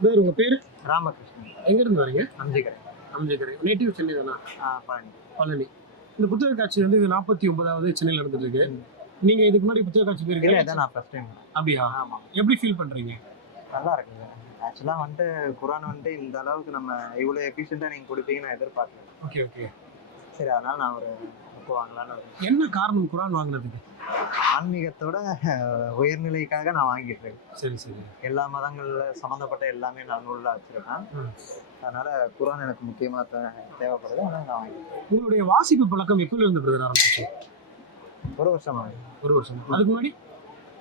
Brother உங்க பேரு? ராமகிருஷ்ணன். எங்க இருந்து வரீங்க? அம்ஜிகரை. அம்ஜிக்கரை நேட்டிவ் சென்னை தானா? பழனி. பழனி. இந்த புத்தக காட்சி வந்து இது நாற்பத்தி ஒன்பதாவது சென்னையில் நடந்துட்டு இருக்கு நீங்க இதுக்கு முன்னாடி புத்தக காட்சி போயிருக்கீங்க? இதான் நான் ஃபர்ஸ்ட் டைம் அப்படியா? ஆமாம் எப்படி ஃபீல் பண்றீங்க? நல்லா இருக்குங்க ஆக்சுவலாக வந்துட்டு குரான் வந்துட்டு இந்த அளவுக்கு நம்ம இவ்வளோ எஃபிஷியண்ட்டாக நீங்கள் கொடுப்பீங்கன்னு நான் எதிர்பார்க்கல. ஓகே ஓகே சரி அதனால நான் ஒரு புக்கு வாங்கலான்னு ஒரு என்ன காரணம் குரான் வாங்குனதுக்கு? ஆன்மீகத்தோட உயர்நிலைக்காக நான் வாங்கிட்டு இருக்கேன். சரி சரி. எல்லா மதங்கள்ல சம்மந்தப்பட்ட எல்லாமே நான் நூலில் வச்சிருக்கேன். அதனால குரான் எனக்கு முக்கியமாக தேவைப்படுது. அதனால நான் வாங்கிட்டேன் உங்களுடைய வாசிப்பு பழக்கம் எப்பல இருந்து பிரதர் ஆரம்பிச்சு? ஒரு வருஷம் ஆகுது ஒரு வருஷம்? அதுக்கு முன்னாடி?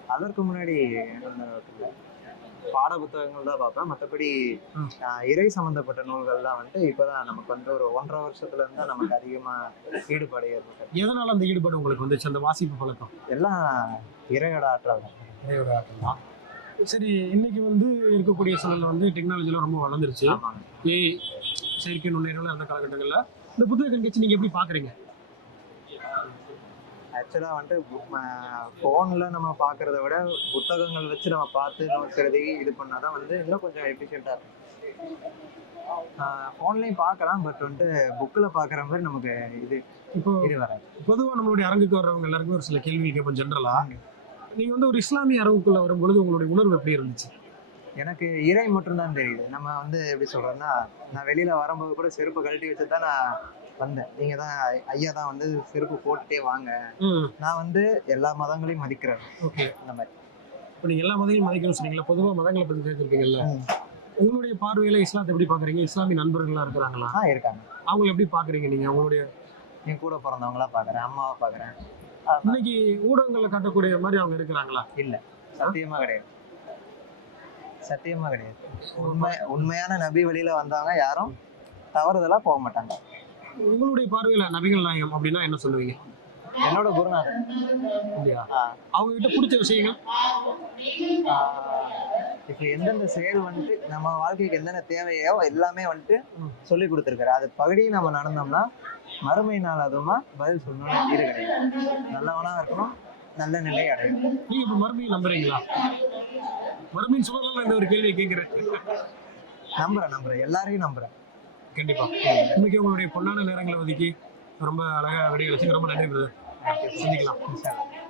அதற்கு முன்னாடி. பாட புத்தகங்கள் தான் பார்ப்பேன் மற்றபடி. இறை சம்பந்தப்பட்ட நூல்கள்லாம் வந்துட்டு இப்போதான் நமக்கு வந்து ஒரு ஒன்றரை வருஷத்துல இருந்து தான் நமக்கு அதிகமா ஈடுபாடு ஏற்பட்டது. எதனால அந்த ஈடுபாடு உங்களுக்கு வந்துச்சு? அந்த வாசிப்பு பழக்கம்? எல்லாம் இறையோட ஆற்றல் தான். இறையோட ஆட்டம் தான். சரி இன்னைக்கு வந்து இருக்கக்கூடிய சூழல்ல வந்து டெக்னாலஜிலாம் ரொம்ப வளர்ந்துருச்சு. ஏய் செயற்கை நுண்ணறிவுலாம் இருந்த காலகட்டங்களில். இந்த புத்தக கண்காட்சி நீங்க எப்படி பாக்குறீங்க? ஆக்சுவலாக வந்துட்டு ஃபோனில் நம்ம பார்க்குறத விட புத்தகங்கள் வச்சு நம்ம பார்த்து நோட்ஸ் எழுதி இது பண்ணாதான் வந்து இன்னும் கொஞ்சம் எஃபிஷியண்ட்டாக இருக்கும். ஃபோன்லேயும் பார்க்கலாம் பட் வந்துட்டு புக்கில் பார்க்குற மாதிரி நமக்கு இது இப்போ இது வராது. பொதுவா நம்மளுடைய அரங்குக்கு வர்றவங்க எல்லாருக்குமே ஒரு சில கேள்வி கேட்போம் ஜென்ரலா நீங்க வந்து ஒரு இஸ்லாமிய அரங்குக்குள்ள வரும்பொழுது உங்களுடைய உணர்வு எப்படி இருந்துச்சு? எனக்கு இறை மட்டும்தான் தெரியுது. நம்ம வந்து எப்படி சொல்றோம்னா நான் வெளியில வரும்போது கூட செருப்பு கழட்டி வச்சு தான் நான் வந்தேன். நீங்க தான் ஐயா தான் வந்து செருப்பு போட்டுட்டே வாங்க. நான் வந்து எல்லா மதங்களையும் மதிக்கிறேன். ஓகே. இந்த மாதிரி. இப்போ நீங்க எல்லா மதங்களையும் மதிக்கணும்னு சொன்னீங்களா பொதுவா மதங்களை பத்தி தெரிஞ்சிருக்கீங்கல்ல. உங்களுடைய பார்வையில இஸ்லாத்தை எப்படி பாக்குறீங்க? இஸ்லாமிய நண்பர்களா இருக்கிறாங்களா? ஆ இருக்காங்க. அவங்க எப்படி பாக்குறீங்க நீங்க? உங்களுடைய என் கூட பிறந்தவங்களா பாக்குறேன் அம்மாவை பாக்குறேன். இன்னைக்கு ஊடகங்கள்ல காட்டக்கூடிய மாதிரி அவங்க இருக்கிறாங்களா? இல்ல சத்தியமா கிடையாது. சத்தியமா கிடையாது. உண்மை உண்மையான நபி வழியில வந்தவங்க யாரும் தவறுதலா போக மாட்டாங்க. உங்களுடைய பார்வையில நபிகள் நாயகம் அப்படின்னா என்ன சொல்லுவீங்க? என்னோட குருநாதர். அவங்க கிட்ட பிடிச்ச விஷயங்கள்? இப்போ எந்தெந்த செயல் வந்துட்டு நம்ம வாழ்க்கைக்கு என்னென்ன தேவையோ எல்லாமே வந்துட்டு. சொல்லி கொடுத்துருக்காரு. அது பகுதி நம்ம நடந்தோம்னா மறுமை நாள் அதுமா பதில் சொல்லணும் இது கிடையாது. நல்லவனா இருக்கணும் நல்ல நிலை அடையும் நீங்க இப்ப மறுபடியும் நம்புறீங்களா? மறுபடியும் சொல்லலாம் இந்த ஒரு கேள்வியை கேட்கிறேன். நம்புறேன் நம்புறேன். எல்லாரையும் நம்புறேன். கண்டிப்பா. இன்னைக்கு உங்களுடைய பொன்னான நேரங்களை ஒதுக்கி ரொம்ப அழகா விடையளிச்சு ரொம்ப நன்றி பிரதர் சந்திக்கலாம்.